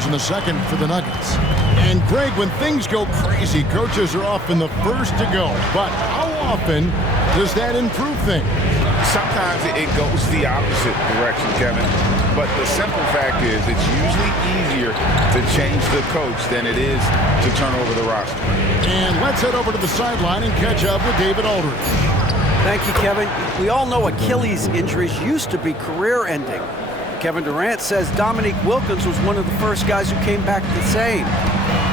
quarters in the second for the Nuggets. And Greg, when things go crazy, coaches are often the first to go. But how often does that improve things? Sometimes it goes the opposite direction, Kevin. But the simple fact is it's usually easier to change the coach than it is to turn over the roster. And let's head over to the sideline and catch up with David Aldridge. Thank you, Kevin. We all know Achilles injuries used to be career-ending. Kevin Durant says Dominique Wilkins was one of the first guys who came back the same.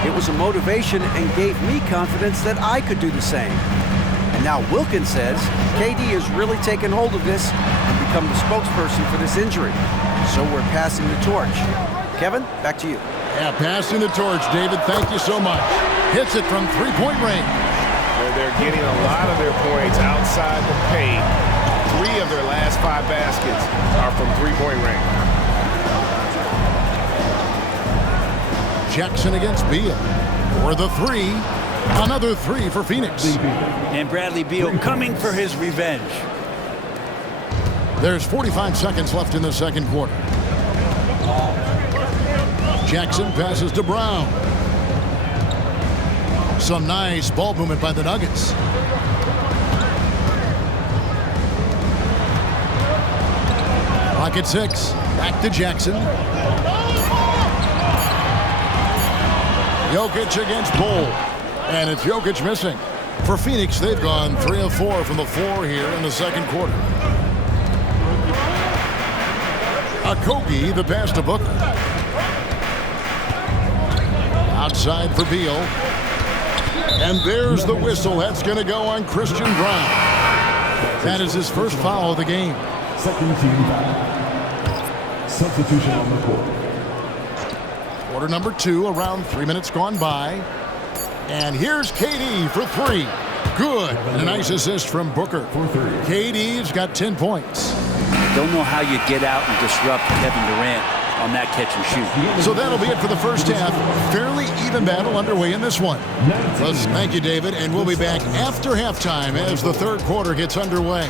It was a motivation and gave me confidence that I could do the same. And now Wilkins says KD has really taken hold of this and become the spokesperson for this injury. So we're passing the torch. Kevin, back to you. Yeah, passing the torch, David. Thank you so much. Hits it from three-point range. They're getting a lot of their points outside the paint. 3 of their last 5 baskets are from three-point range. Jackson against Beal for the 3. Another 3 for Phoenix. And Bradley Beal coming for his revenge. There's 45 seconds left in the second quarter. Jackson passes to Brown. Some nice ball movement by the Nuggets. Pocket 6. Back to Jackson. Jokic against Bull. And it's Jokic missing. For Phoenix, they've gone 3 of 4 from the floor here in the second quarter. Okogie, the pass to Booker. Outside for Beal. And there's the whistle. That's going to go on Christian Brown. That is his first foul of the game. Second team foul. Substitution on the court. Quarter number 2, around 3 minutes gone by. And here's KD for 3. Good. And a nice assist from Booker. KD's got 10 points. Don't know how you get out and disrupt Kevin Durant on that catch and shoot. So that'll be it for the first half. Fairly even battle underway in this one. Let's thank you, David, and we'll be back after halftime as the third quarter gets underway.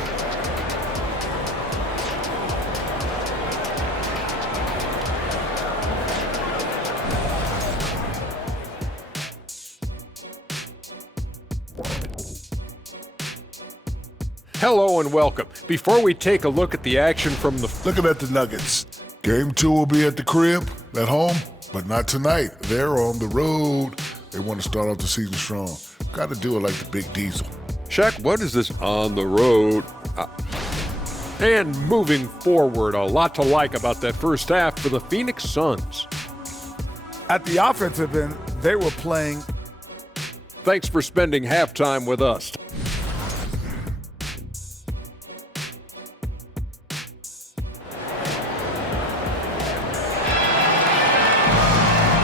Hello and welcome. Before we take a look at the action from the... Looking at the Nuggets. Game 2 will be at the crib, at home, but not tonight. They're on the road. They want to start off the season strong. Got to do it like the Big Diesel. Shaq, what is this on the road? And moving forward, a lot to like about that first half for the Phoenix Suns. At the offensive end, they were playing. Thanks for spending halftime with us.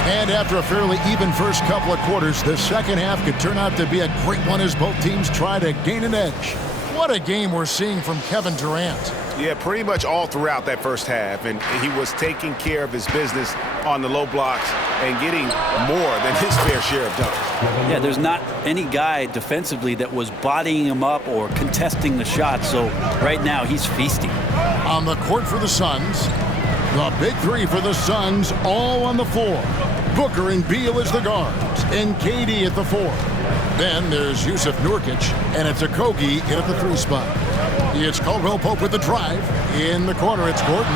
And after a fairly even first couple of quarters, the second half could turn out to be a great one as both teams try to gain an edge. What a game we're seeing from Kevin Durant. Yeah, pretty much all throughout that first half. And he was taking care of his business on the low blocks and getting more than his fair share of dunks. Yeah, there's not any guy defensively that was bodying him up or contesting the shot. So right now he's feasting. On the court for the Suns, the big 3 for the Suns all on the floor. Booker and Beal as the guards, and KD at the 4. Then there's Yusuf Nurkic, and it's Okogie in at the 3 spot. It's Caldwell Pope with the drive. In the corner, it's Gordon.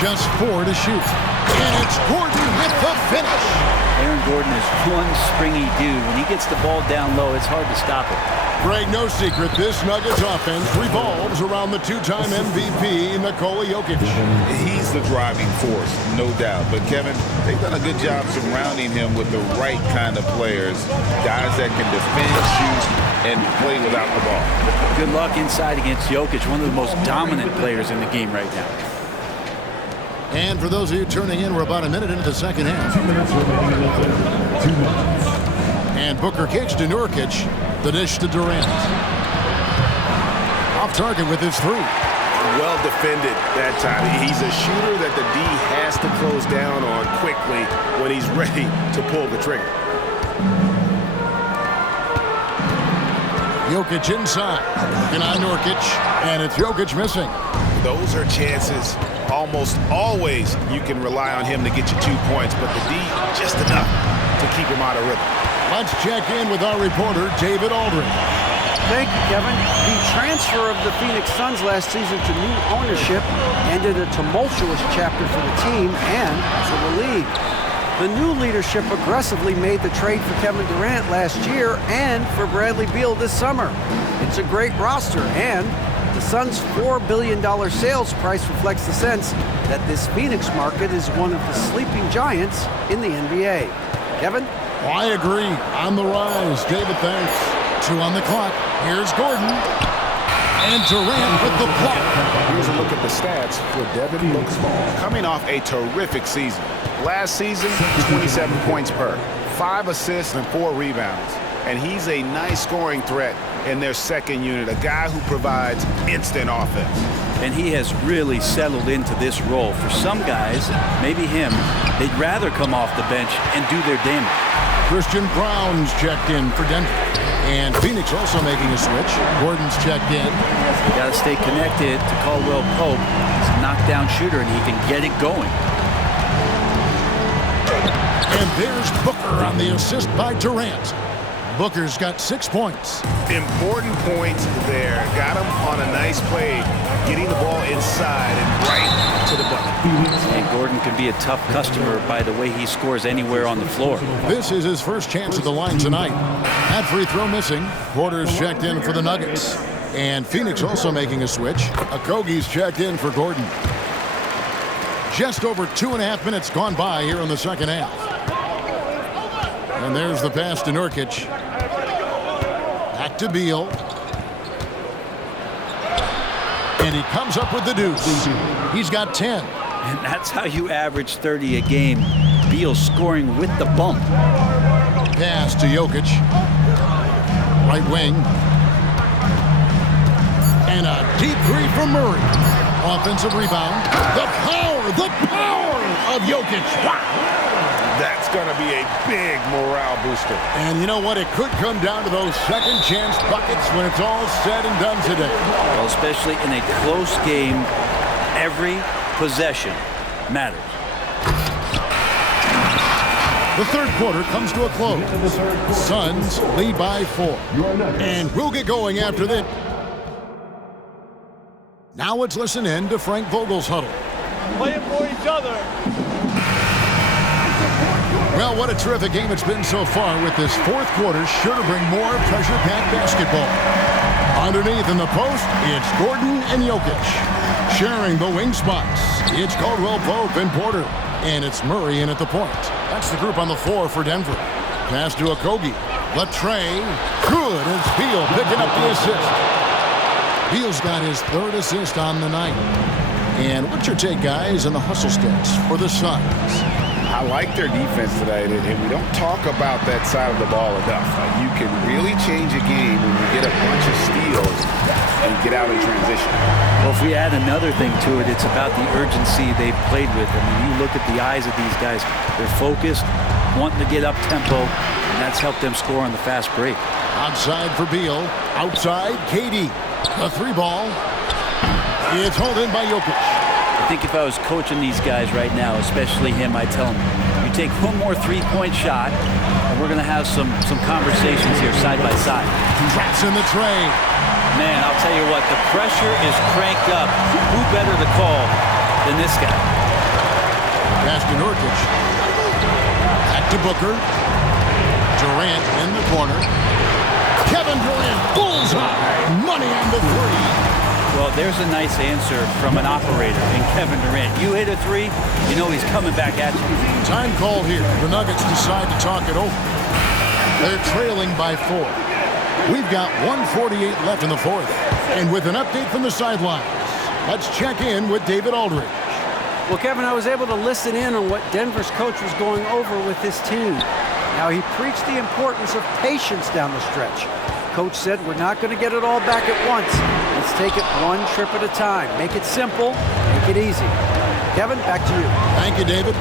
Just 4 to shoot. And it's Gordon with the finish. Aaron Gordon is one springy dude. When he gets the ball down low, it's hard to stop it. Greg, no secret, this Nuggets offense revolves around the 2-time MVP, Nikola Jokic. He's the driving force, no doubt. But, Kevin, they've done a good job surrounding him with the right kind of players, guys that can defend, shoot, and play without the ball. Good luck inside against Jokic, one of the most dominant players in the game right now. And for those of you turning in, we're about a minute into the second half. 2 minutes remaining. 2 minutes. And Booker kicks to Nurkic. The dish to Durant. Off target with his 3. Well defended that time. He's a shooter that the D has to close down on quickly when he's ready to pull the trigger. Jokic inside. And on Nurkic. And it's Jokic missing. Those are chances almost always you can rely on him to get you 2 points, but the D just enough to keep him out of rhythm. Let's check in with our reporter, David Aldridge. Thank you, Kevin. The transfer of the Phoenix Suns last season to new ownership ended a tumultuous chapter for the team and for the league. The new leadership aggressively made the trade for Kevin Durant last year and for Bradley Beal this summer. It's a great roster, and the Suns' $4 billion sales price reflects the sense that this Phoenix market is one of the sleeping giants in the NBA. Kevin? Well, I agree. On the rise. David, thanks. 2 on the clock. Here's Gordon. And Durant with the block. Here's a look at the stats for Devin Booker. Coming off a terrific season. Last season, 27 points per, 5 assists and 4 rebounds. And he's a nice scoring threat in their second unit, a guy who provides instant offense. And he has really settled into this role. For some guys, maybe him, they'd rather come off the bench and do their damage. Christian Brown's checked in for Denver. And Phoenix also making a switch. Gordon's checked in. You got to stay connected to Caldwell Pope. He's a knockdown shooter, and he can get it going. And there's Booker on the assist by Durant. Booker's got 6 points. Important points there. Got him on a nice play, getting the ball inside and right to the bucket. And Gordon can be a tough customer by the way he scores anywhere on the floor. This is his first chance at the line tonight. That free throw missing. Porter's checked in for the Nuggets. And Phoenix also making a switch. Okogie's checked in for Gordon. Just over 2.5 minutes gone by here in the second half. And there's the pass to Nurkic. Back to Beal. And he comes up with the deuce. He's got 10. And that's how you average 30 a game. Beal scoring with the bump. Pass to Jokic. Right wing. And a deep three from Murray. Offensive rebound. The power of Jokic. Wow. That's going to be a big morale booster. And you know what? It could come down to those second chance buckets when it's all said and done today. Well, especially in a close game, every possession matters. The third quarter comes to a close. Suns lead by 4. And we'll get going after this. Now let's listen in to Frank Vogel's huddle. Playing for each other. Well, what a terrific game it's been so far, with this fourth quarter sure to bring more pressure-packed basketball. Underneath in the post, it's Gordon and Jokic. Sharing the wing spots, it's Caldwell Pope and Porter. And it's Murray in at the point. That's the group on the floor for Denver. Pass to Okogie. Latrey. Good as Beal picking up the assist. Beal's got his 3rd assist on the night. And what's your take, guys, on the hustle stats for the Suns? I like their defense today, and we don't talk about that side of the ball enough. You can really change a game when you get a bunch of steals and get out in transition. Well, if we add another thing to it, it's about the urgency they've played with. I mean, you look at the eyes of these guys. They're focused, wanting to get up tempo, and that's helped them score on the fast break. Outside for Beal. Outside, KD. A 3-ball. It's hauled in by Jokic. I think if I was coaching these guys right now, especially him, I'd tell him, you take one more 3-point shot, and we're going to have some conversations here side by side. Traps in the tray. Man, I'll tell you what, the pressure is cranked up. Who better to call than this guy? Pass to Nurkic. Back to Booker. Durant in the corner. Kevin Durant, bullseye. Money on the 3. Well, there's a nice answer from an operator in Kevin Durant. You hit a 3, you know he's coming back at you. Time call here. The Nuggets decide to talk it over. They're trailing by 4. We've got 1:48 left in the fourth. And with an update from the sidelines, let's check in with David Aldridge. Well, Kevin, I was able to listen in on what Denver's coach was going over with his team. Now, he preached the importance of patience down the stretch. Coach said, we're not going to get it all back at once. Let's take it one trip at a time. Make it simple, make it easy. Kevin, back to you. Thank you, David.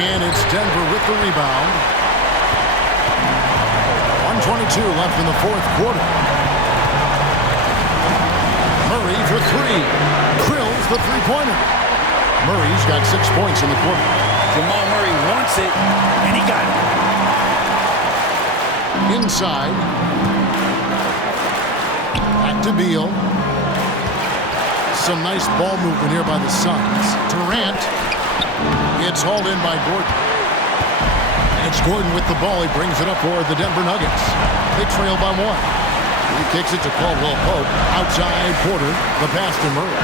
And it's Denver with the rebound. 1:22 left in the fourth quarter. Murray for three. Drills the three-pointer. Murray's got 6 points in the quarter. Jamal Murray wants it, and he got it. Inside. Back to Beal. Some nice ball movement here by the Suns. Durant. It's hauled in by Gordon. And it's Gordon with the ball. He brings it up for the Denver Nuggets. They trail by 1. He kicks it to Caldwell Pope. Outside Porter. The pass to Murray.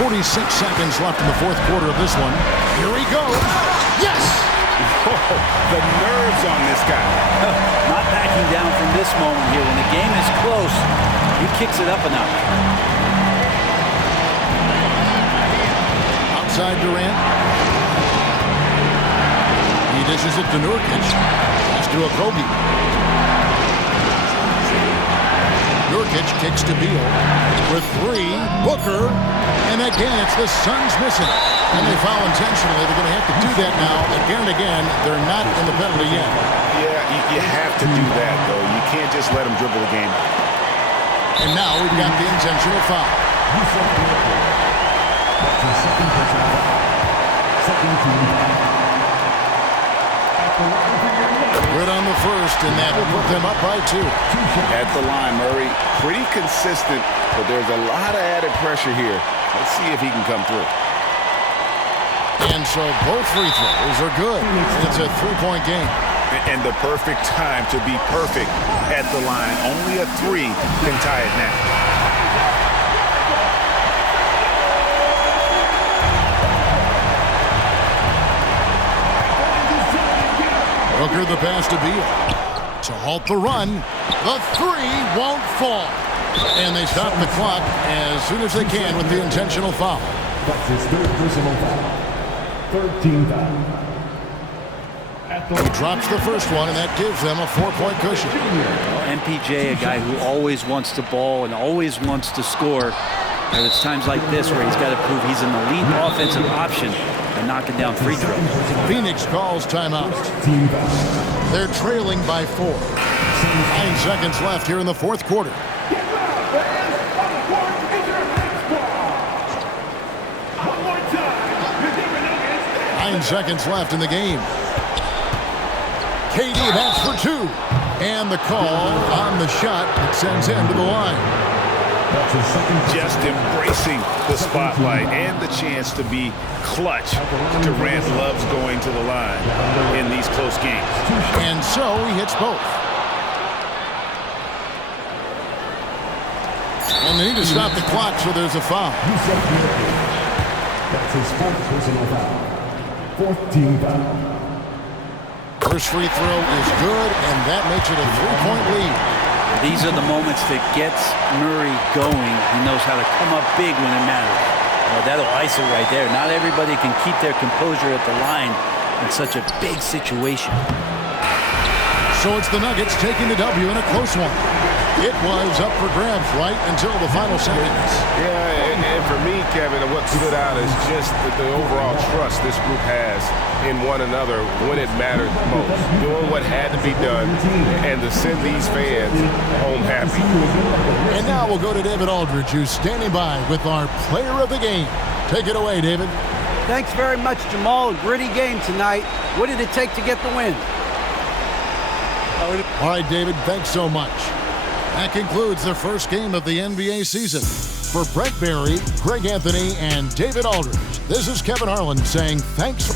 46 seconds left in the fourth quarter of this one. Here he goes. Yes! The nerves on this guy. Not backing down from this moment here. When the game is close, he kicks it up a notch. Outside Durant. He dishes it to Nurkic. Pass to Okogie. Nurkic kicks to Beal. With 3, Booker. And again, it's the Suns missing. And they foul intentionally. They're going to have to do that now again and again. They're not in the penalty yet. Yeah, you have to do that, though. You can't just let them dribble the game. And now we've got the intentional foul. That's his second personal foul. Second team foul. Good on the first, and that will put them up by 2. At the line, Murray, pretty consistent, but there's a lot of added pressure here. Let's see if he can come through. And so both free throws are good. It's a 3-point game. And the perfect time to be perfect at the line. Only a 3 can tie it now. Booker the pass to Beal. To halt the run. The 3 won't fall. And they stop the clock as soon as they can with the intentional foul. That's his third personal foul. Third team foul. He drops the first one, and that gives them a 4-point cushion. Well, MPJ, a guy who always wants the ball and always wants to score. And it's times like this where he's got to prove he's an elite offensive option and knocking down free throws. Phoenix calls timeout. Team foul. They're trailing by 4. 9 seconds left here in the fourth quarter. 9 seconds left in the game. KD, that's for 2. And the call on the shot that sends him to the line. That's his second. Just embracing the spotlight and the chance to be clutch. Durant loves going to the line in these close games. And so he hits both. And they need to stop the clock, so there's a foul. That's his fourth personal foul. Fourth team foul. First free throw is good, and that makes it a 3-point lead. These are the moments that gets Murray going. He knows how to come up big when it matters. Well, that'll ice it right there. Not everybody can keep their composure at the line in such a big situation. So it's the Nuggets taking the W in a close one. It was up for grabs right until the final seconds. Yeah, and for me, Kevin, what stood out is just the overall trust this group has in one another when it mattered most. Doing what had to be done and to send these fans home happy. And now we'll go to David Aldridge, who's standing by with our player of the game. Take it away, David. Thanks very much, Jamal. A gritty game tonight. What did it take to get the win? All right, David, thanks so much. That concludes the first game of the NBA season. For Brent Barry, Greg Anthony, and David Aldridge, this is Kevin Harlan saying thanks for